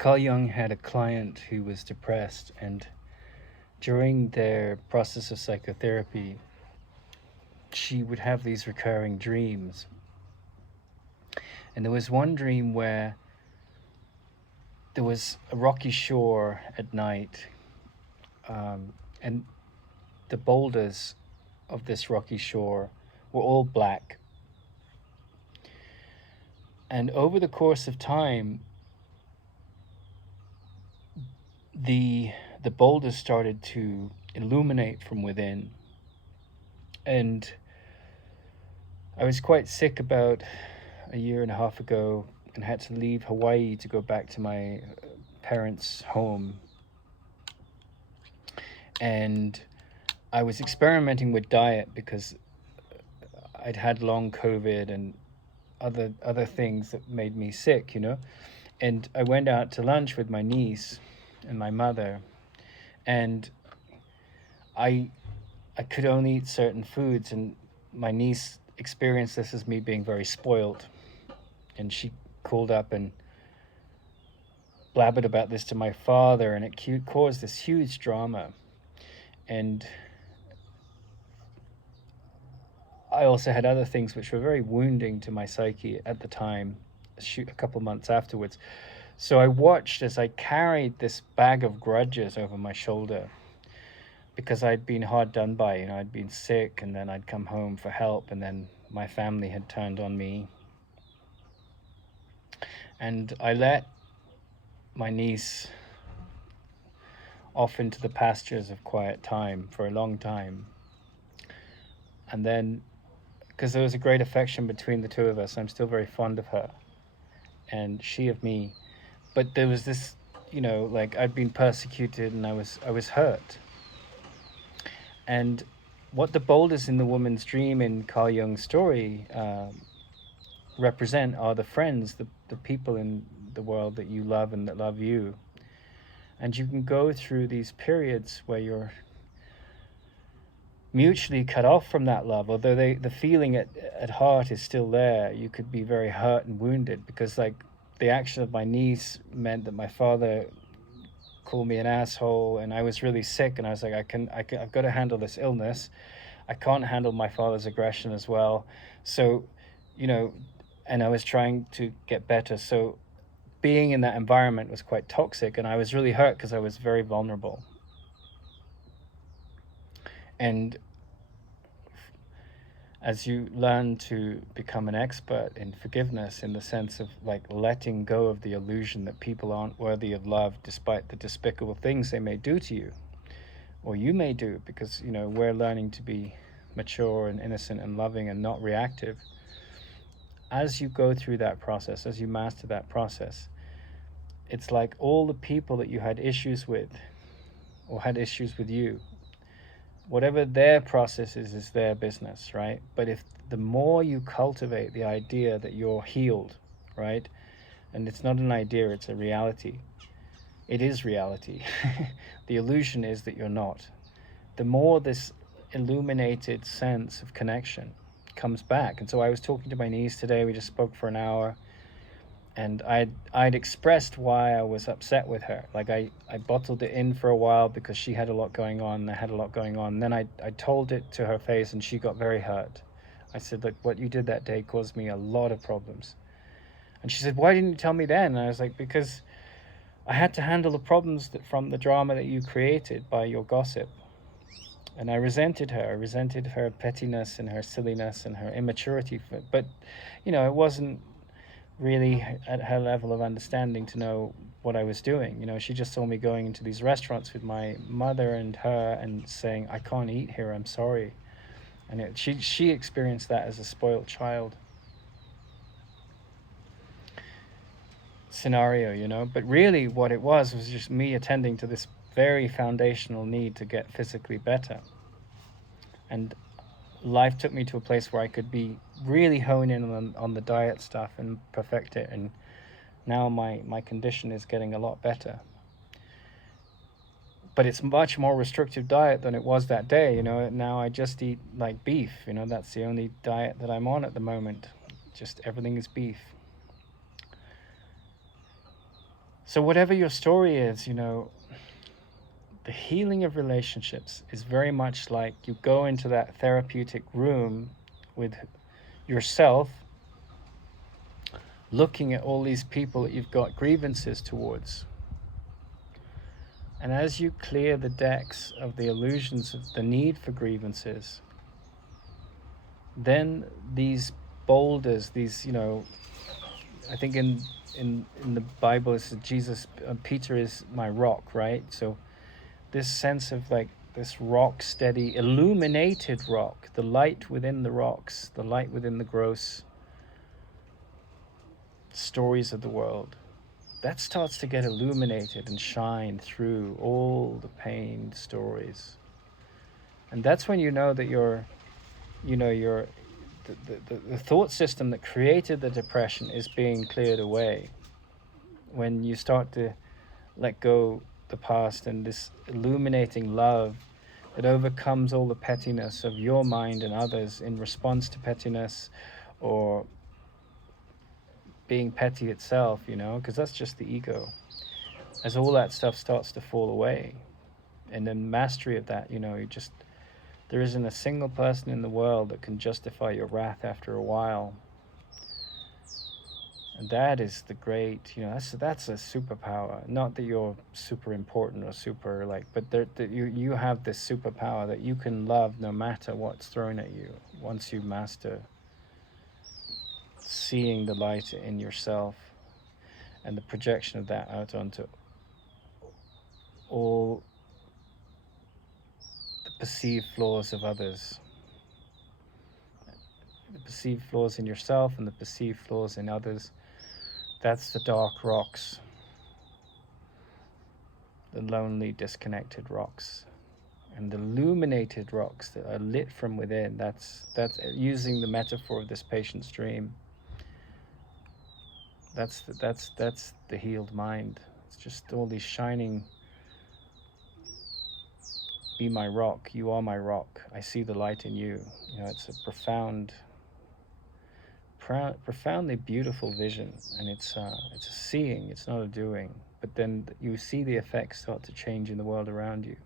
Carl Jung had a client who was depressed, and during their process of psychotherapy, she would have these recurring dreams. And there was one dream where there was a rocky shore at night, and the boulders of this rocky shore were all black. And over the course of time, the boulders started to illuminate from within. And I was quite sick about a year and a half ago and had to leave Hawaii to go back to my parents' home. And I was experimenting with diet because I'd had long COVID and other things that made me sick, you know. And I went out to lunch with my niece and my mother, and I could only eat certain foods, and my niece experienced this as me being very spoiled, and she called up and blabbered about this to my father, and it caused this huge drama. And I also had other things which were very wounding to my psyche at the time, a couple months afterwards. So I watched as I carried this bag of grudges over my shoulder because I'd been hard done by. You know, I'd been sick, and then I'd come home for help, and then my family had turned on me. And I let my niece off into the pastures of quiet time for a long time. And then, because there was a great affection between the two of us, I'm still very fond of her, and she of me. But there was this, you know, like I'd been persecuted, and I was hurt. And what the boulders in the woman's dream in Carl Jung's story represent are the friends, the people in the world that you love and that love you. And you can go through these periods where you're mutually cut off from that love, although the feeling at heart is still there. You could be very hurt and wounded because, like, the action of my niece meant that my father called me an asshole, and I was really sick, and I was like, I've got to handle this illness. I can't handle my father's aggression as well. So, you know, and I was trying to get better. So being in that environment was quite toxic, and I was really hurt because I was very vulnerable. And as you learn to become an expert in forgiveness, in the sense of like letting go of the illusion that people aren't worthy of love despite the despicable things they may do to you, or you may do, because, you know, we're learning to be mature and innocent and loving and not reactive. As you go through that process, as you master that process, it's like all the people that you had issues with or had issues with you, whatever their process is their business, right? But if the more you cultivate the idea that you're healed, right? And it's not an idea, it's a reality. It is reality. The illusion is that you're not. The more this illuminated sense of connection comes back. And so I was talking to my niece today, we just spoke for an hour, and I'd expressed why I was upset with her. Like I bottled it in for a while because she had a lot going on, and I had a lot going on. And then I told it to her face, and she got very hurt. I said, look, what you did that day caused me a lot of problems. And she said, why didn't you tell me then? And I was like, because I had to handle the problems from the drama that you created by your gossip. And I resented her. I resented her pettiness and her silliness and her immaturity. But, you know, it wasn't really at her level of understanding to know what I was doing. You know, she just saw me going into these restaurants with my mother and her and saying, I can't eat here, I'm sorry. And she experienced that as a spoiled child scenario, you know. But really what it was just me attending to this very foundational need to get physically better. And life took me to a place where I could be really hone in on the diet stuff and perfect it. And now my condition is getting a lot better. But it's much more restrictive diet than it was that day, you know. Now I just eat like beef, you know. That's the only diet that I'm on at the moment. Just everything is beef. So whatever your story is, you know, the healing of relationships is very much like you go into that therapeutic room with yourself, looking at all these people that you've got grievances towards. And as you clear the decks of the illusions of the need for grievances, then these boulders, these, you know, I think in the Bible it says Jesus, Peter is my rock, right? So this sense of like this rock steady, illuminated rock, the light within the rocks, the light within the gross stories of the world, that starts to get illuminated and shine through all the pain stories. And that's when you know that the thought system that created the depression is being cleared away. When you start to let go the past and this illuminating love that overcomes all the pettiness of your mind and others in response to pettiness or being petty itself, you know, because that's just the ego. As all that stuff starts to fall away, and then mastery of that, you know, you just, there isn't a single person in the world that can justify your wrath after a while. And that is the great, you know, that's a superpower. Not that you're super important or super like, but that you have this superpower that you can love no matter what's thrown at you once you master seeing the light in yourself and the projection of that out onto all the perceived flaws of others, the perceived flaws in yourself and the perceived flaws in others. That's the dark rocks, the lonely, disconnected rocks, and the illuminated rocks that are lit from within. That's using the metaphor of this patient's dream. That's the healed mind. It's just all these shining. Be my rock. You are my rock. I see the light in you. You know, it's a profoundly beautiful vision, and it's a seeing. It's not a doing. But then you see the effects start to change in the world around you.